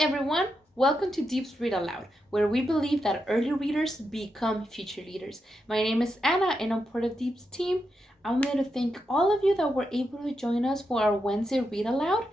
everyone, welcome to Deep's Read-Aloud, where we believe that early readers become future leaders. My name is Anna and I'm part of Deep's team. I wanted to thank all of you that were able to join us for our Wednesday Read-Aloud.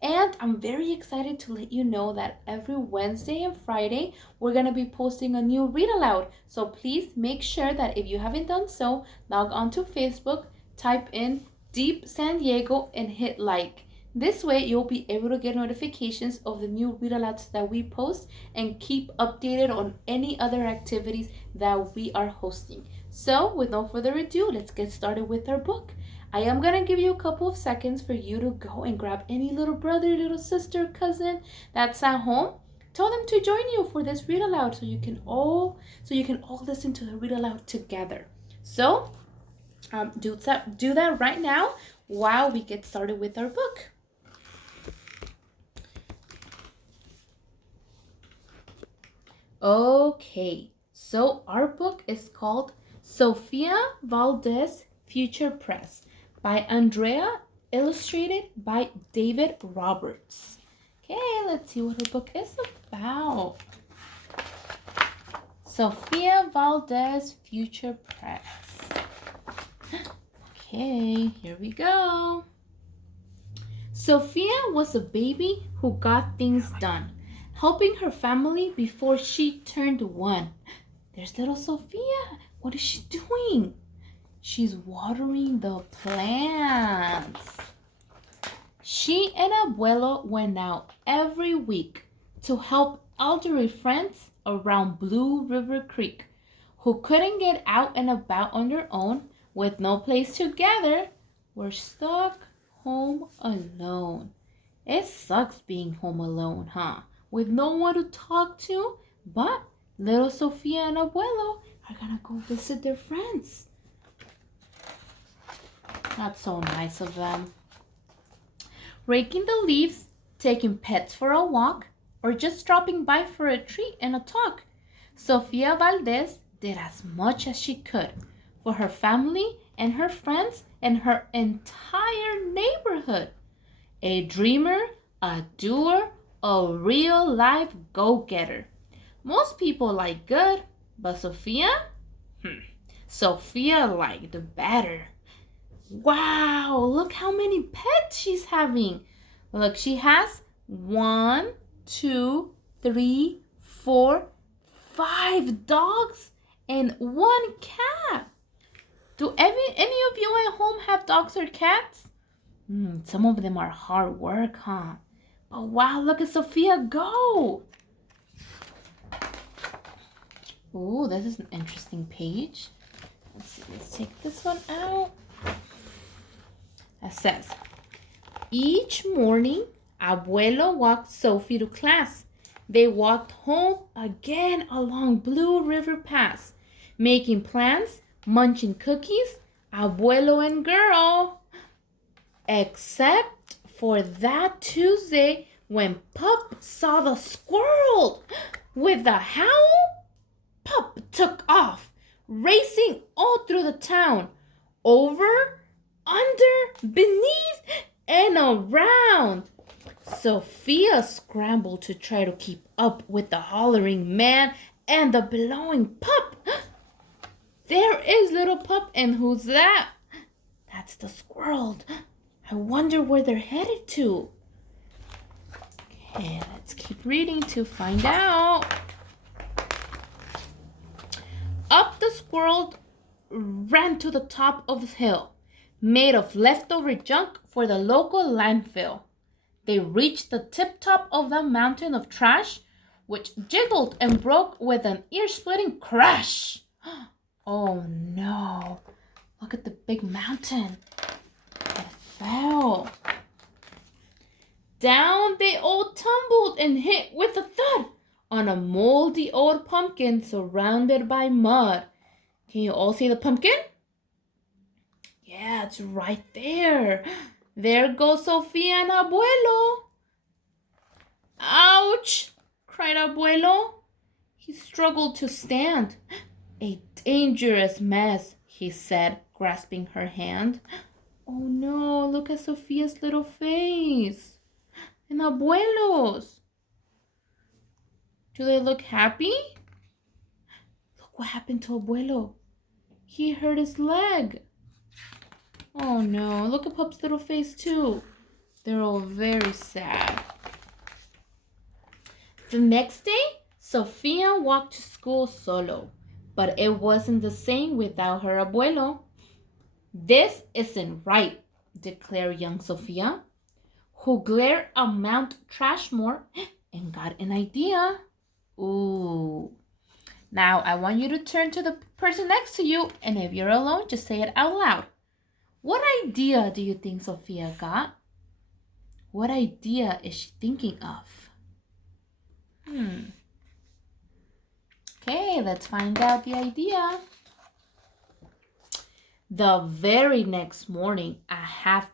And I'm very excited to let you know that every Wednesday and Friday, we're going to be posting a new Read-Aloud. So please make sure that if you haven't done so, log on to Facebook, type in Deep San Diego and hit like. This way, you'll be able to get notifications of the new read-alouds that we post and keep updated on any other activities that we are hosting. So, with no further ado, let's get started with our book. I am going to give you a couple of seconds for you to go and grab any little brother, little sister, cousin that's at home. Tell them to join you for this read-aloud so you can all listen to the read-aloud together. So, do that right now while we get started with our book. Okay, so our book is called Sofia, Valdez, Future Prez by Andrea, illustrated by David Roberts. Okay, let's see what her book is about. Sofia, Valdez, Future Prez. Okay, here we go. Sofia was a baby who got things done, helping her family before she turned 1. There's little Sofia. What is she doing? She's watering the plants. She and Abuelo went out every week to help elderly friends around Blue River Creek who couldn't get out and about on their own with no place to gather, were stuck home alone. It sucks being home alone, huh? With no one to talk to, but little Sofia and Abuelo are gonna go visit their friends. That's so nice of them. Raking the leaves, taking pets for a walk, or just dropping by for a treat and a talk, Sofia Valdez did as much as she could for her family and her friends and her entire neighborhood. A dreamer, a doer, a real life go-getter. Most people like good, but Sofia? Sofia liked better. Wow, look how many pets she's having. Look, she has 1, 2, 3, 4, 5 dogs and 1 cat. Do any of you at home have dogs or cats? Some of them are hard work, huh? But wow, look at Sofia go. Oh, this is an interesting page. Let's see, let's take this one out. It says, each morning, Abuelo walked Sophie to class. They walked home again along Blue River Pass, making plans, munching cookies, Abuelo and girl. Except for that Tuesday when Pup saw the squirrel. With a howl, Pup took off, racing all through the town, over, under, beneath, and around. Sofia scrambled to try to keep up with the hollering man and the bellowing Pup. There is little Pup, and who's that? That's the squirrel. I wonder where they're headed to. Okay, let's keep reading to find out. Up the squirrel ran to the top of the hill, made of leftover junk for the local landfill. They reached the tip-top of the mountain of trash, which jiggled and broke with an ear-splitting crash. Oh no, look at the big mountain. It fell. Down they all tumbled and hit with a thud on a moldy old pumpkin surrounded by mud. Can you all see the pumpkin? Yeah, it's right there. There goes Sofia and Abuelo. Ouch, cried Abuelo. He struggled to stand. A dangerous mess, he said, grasping her hand. Oh no, look at Sofia's little face. And Abuelo's. Do they look happy? Look what happened to Abuelo. He hurt his leg. Oh no, look at Pup's little face too. They're all very sad. The next day, Sofia walked to school solo, but it wasn't the same without her abuelo. This isn't right, declared young Sofia, who glared at Mount Trashmore and got an idea. Ooh. Now I want you to turn to the person next to you, and if you're alone, just say it out loud. What idea do you think Sofia got? What idea is she thinking of? Okay, let's find out the idea. The very next morning at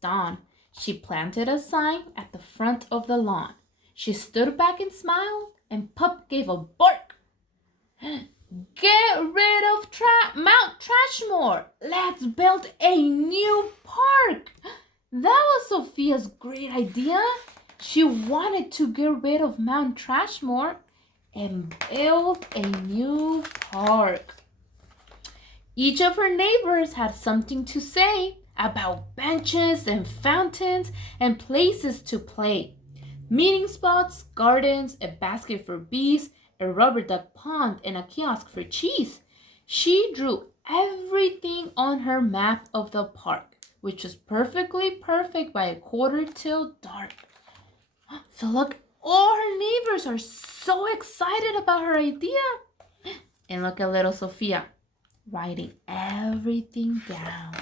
dawn, she planted a sign at the front of the lawn. She stood back and smiled, and Pup gave a bark. Get rid of Mount Trashmore. Let's build a new park. That was Sofia's great idea. She wanted to get rid of Mount Trashmore and build a new park. Each of her neighbors had something to say about benches and fountains and places to play. Meeting spots, gardens, a basket for bees, a rubber duck pond, and a kiosk for cheese. She drew everything on her map of the park, which was perfectly perfect by 1/4 till dark. So look, all her neighbors are so excited about her idea. And look at little Sofia writing everything down.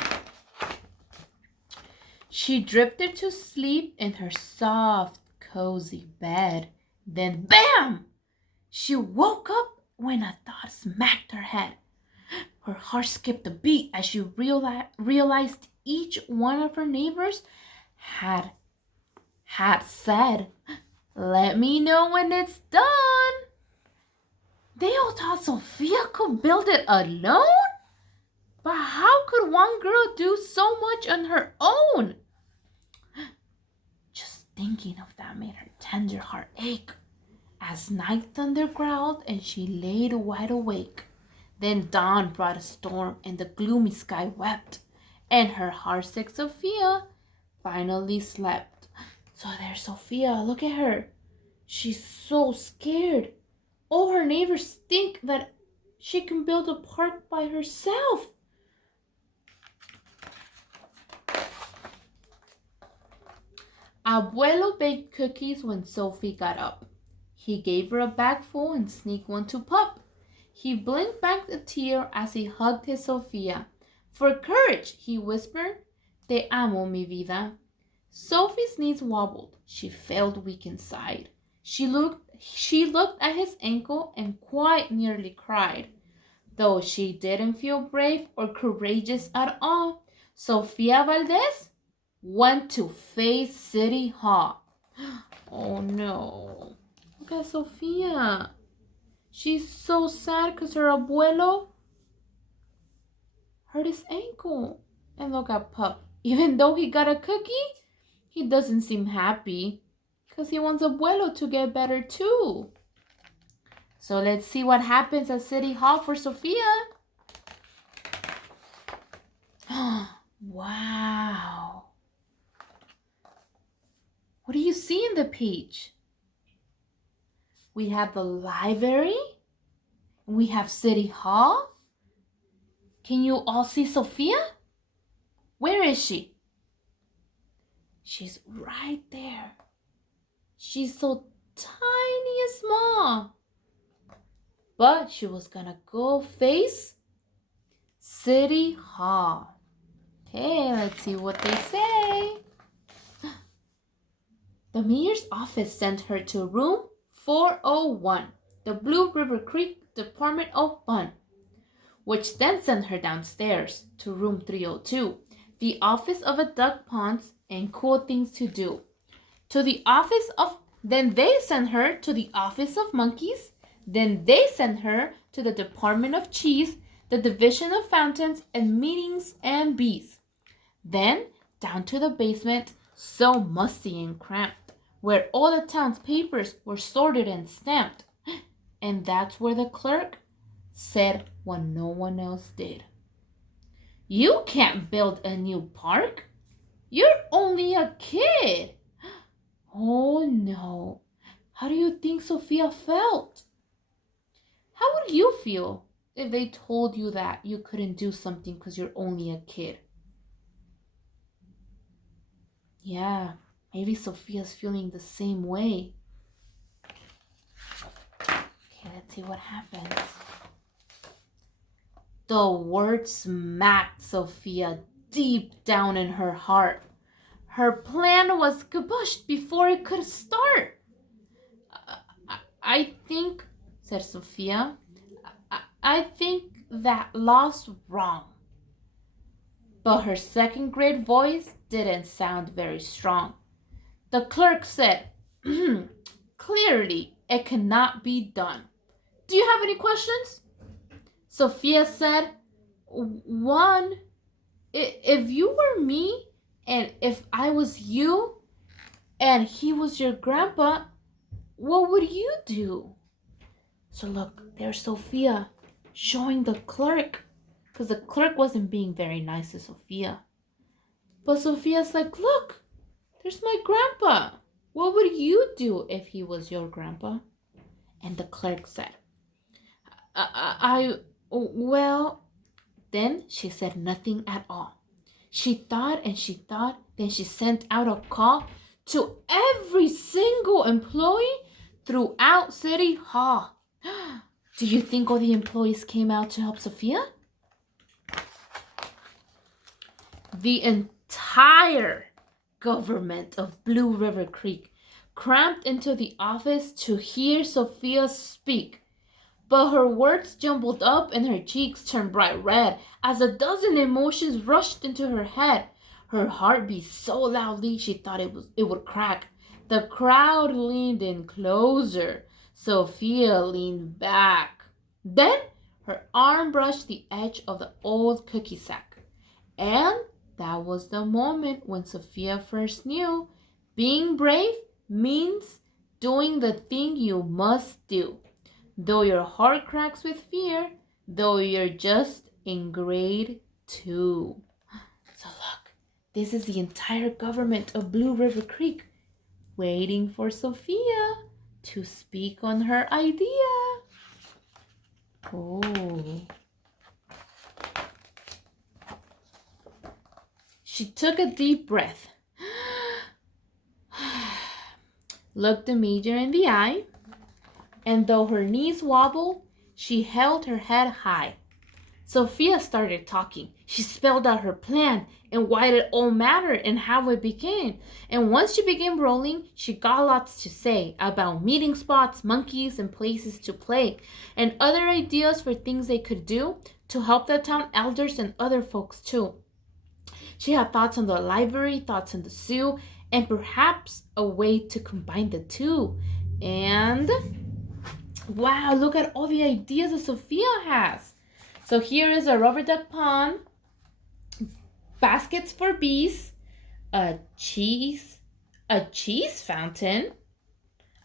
She drifted to sleep in her soft, cozy bed. Then, bam! She woke up when a thought smacked her head. Her heart skipped a beat as she realized each one of her neighbors had said, "Let me know when it's done." They all thought Sofia could build it alone? But how could one girl do so much on her own? Just thinking of that made her tender heart ache. As night thunder growled and she laid wide awake. Then dawn brought a storm and the gloomy sky wept. And her heartsick Sofia finally slept. So there's Sofia, look at her. She's so scared. All her neighbors think that she can build a park by herself. Abuelo baked cookies when Sophie got up. He gave her a bag full and sneaked one to Pup. He blinked back a tear as he hugged his Sofia. "For courage," he whispered. "Te amo, mi vida." Sophie's knees wobbled. She felt weak inside. She looked at his ankle and quite nearly cried. Though she didn't feel brave or courageous at all, Sofia Valdez went to face City Hall. Oh no. Look at Sofia. She's so sad because her abuelo hurt his ankle. And look at Pup. Even though he got a cookie, he doesn't seem happy because he wants abuelo to get better too. So let's see what happens at City Hall for Sofia. Wow. What do you see in the page? We have the library. We have City Hall. Can you all see Sofia? Where is she? She's right there. She's so tiny and small. But she was gonna go face City Hall. Okay, let's see what they say. The mayor's office sent her to room 401, the Blue River Creek Department of Fun, which then sent her downstairs to room 302, the office of a duck ponds and cool things to do. Then they sent her to the office of monkeys. Then they sent her to the Department of Cheese, the Division of Fountains and Meetings and Bees. Then down to the basement, so musty and cramped, where all the town's papers were sorted and stamped. And that's where the clerk said what no one else did. You can't build a new park. You're only a kid. Oh no. How do you think Sofia felt? How would you feel if they told you that you couldn't do something because you're only a kid? Yeah, maybe Sofia's feeling the same way. Okay, let's see what happens. The word smacked Sofia deep down in her heart. Her plan was kabushed before it could start. I think, said Sofia, I think that law's wrong. But her second grade voice didn't sound very strong. The clerk said, clearly, it cannot be done. Do you have any questions? Sofia said, one, if you were me and if I was you and he was your grandpa, what would you do? So look, there's Sofia showing the clerk because the clerk wasn't being very nice to Sofia. But Sofia's like, look, there's my grandpa. What would you do if he was your grandpa? And the clerk said, well, then she said nothing at all. She thought and she thought, then she sent out a call to every single employee throughout City Hall. Do you think all the employees came out to help Sofia? The entire government of Blue River Creek crammed into the office to hear Sofia speak. But her words jumbled up and her cheeks turned bright red as a dozen emotions rushed into her head. Her heart beat so loudly she thought it would crack. The crowd leaned in closer. Sofia leaned back. Then her arm brushed the edge of the old cookie sack. And that was the moment when Sofia first knew being brave means doing the thing you must do. Though your heart cracks with fear, though you're just in grade 2. So look, this is the entire government of Blue River Creek waiting for Sofia to speak on her idea. Oh. She took a deep breath, looked the major in the eye, and though her knees wobbled, she held her head high. Sofia started talking. She spelled out her plan and why it all mattered and how it began. And once she began rolling, she got lots to say about meeting spots, monkeys, and places to play, and other ideas for things they could do to help the town elders and other folks too. She had thoughts on the library, thoughts on the zoo, and perhaps a way to combine the two. And wow, look at all the ideas that Sofia has. So here is a rubber duck pond, baskets for bees, a cheese fountain,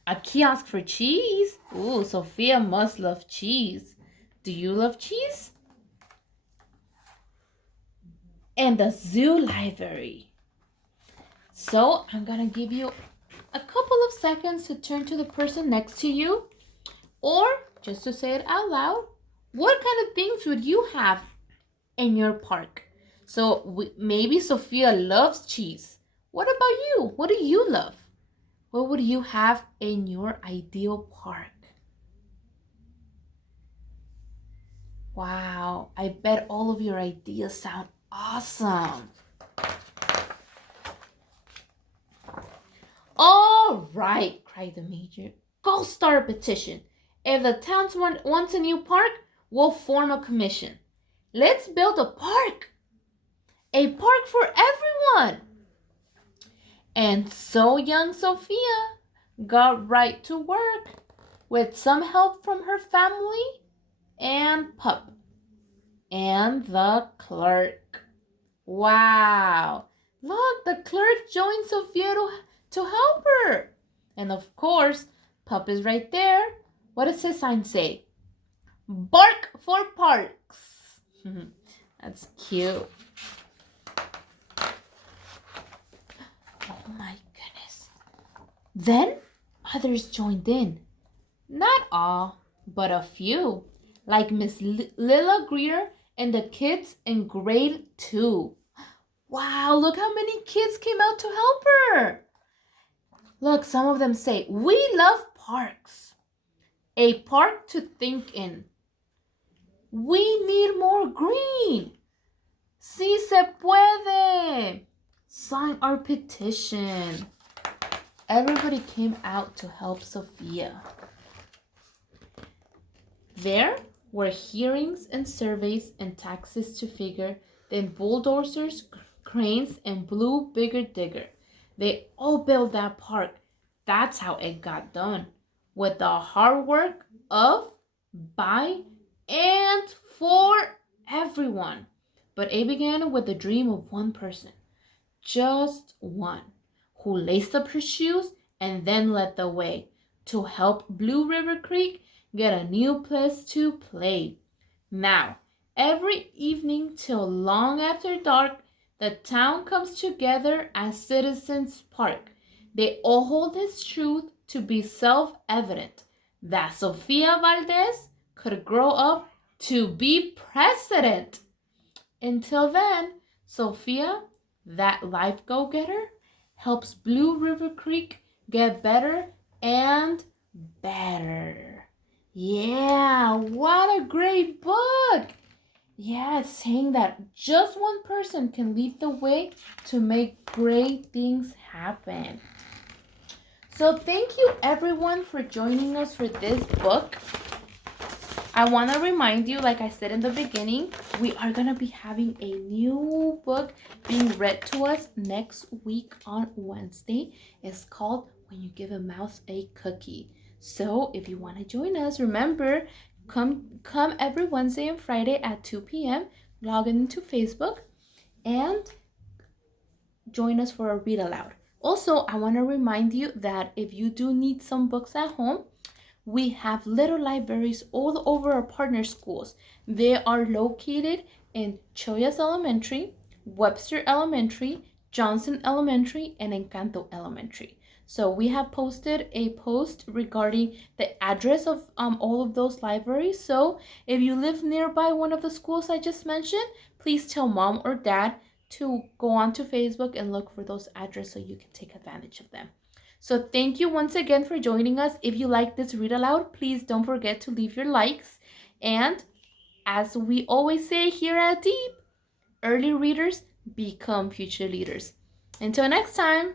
a kiosk for cheese. Ooh, Sofia must love cheese. Do you love cheese? And the zoo library. So I'm gonna give you a couple of seconds to turn to the person next to you, or just to say it out loud. What kind of things would you have in your park? So maybe Sofia loves cheese. What about you? What do you love? What would you have in your ideal park? Wow, I bet all of your ideas sound awesome. All right, cried the major. Go start a petition. If the town wants a new park, we'll form a commission. Let's build a park. A park for everyone. And so young Sofia got right to work with some help from her family and Pup and the clerk. Wow. Look, the clerk joined Sofia to help her. And of course, Pup is right there What does his sign say? Bark for parks. That's cute. Oh my goodness. Then others joined in. Not all, but a few. Like Miss Lilla Greer and the kids in grade 2. Wow, look how many kids came out to help her. Look, some of them say, we love parks. A park to think in. We need more green. Sí se puede. Sign our petition. Everybody came out to help Sofia. There were hearings and surveys and taxes to figure, then bulldozers, cranes, and blue bigger digger. They all built that park. That's how it got done. With the hard work of, by, and for everyone. But it began with the dream of one person. Just one. Who laced up her shoes and then led the way to help Blue River Creek get a new place to play. Now, every evening till long after dark, the town comes together as Citizens Park. They all hold this truth to be self-evident, that Sofia Valdez could grow up to be president. Until then, Sofia, that life go-getter, helps Blue River Creek get better and better. Yeah, what a great book! Yeah, it's saying that just one person can lead the way to make great things happen. So thank you everyone for joining us for this book. I want to remind you, like I said in the beginning, we are going to be having a new book being read to us next week on Wednesday. It's called When You Give a Mouse a Cookie. So if you want to join us, remember, come every Wednesday and Friday at 2 p.m. Log into Facebook and join us for a read aloud. Also, I want to remind you that if you do need some books at home, we have little libraries all over our partner schools. They are located in Choyas Elementary, Webster Elementary, Johnson Elementary, and Encanto Elementary. So we have posted a post regarding the address of all of those libraries. So if you live nearby one of the schools I just mentioned, please tell mom or dad to go onto Facebook and look for those addresses so you can take advantage of them. So thank you once again for joining us. If you like this read aloud, please don't forget to leave your likes. And as we always say here at Deep, early readers become future leaders. Until next time.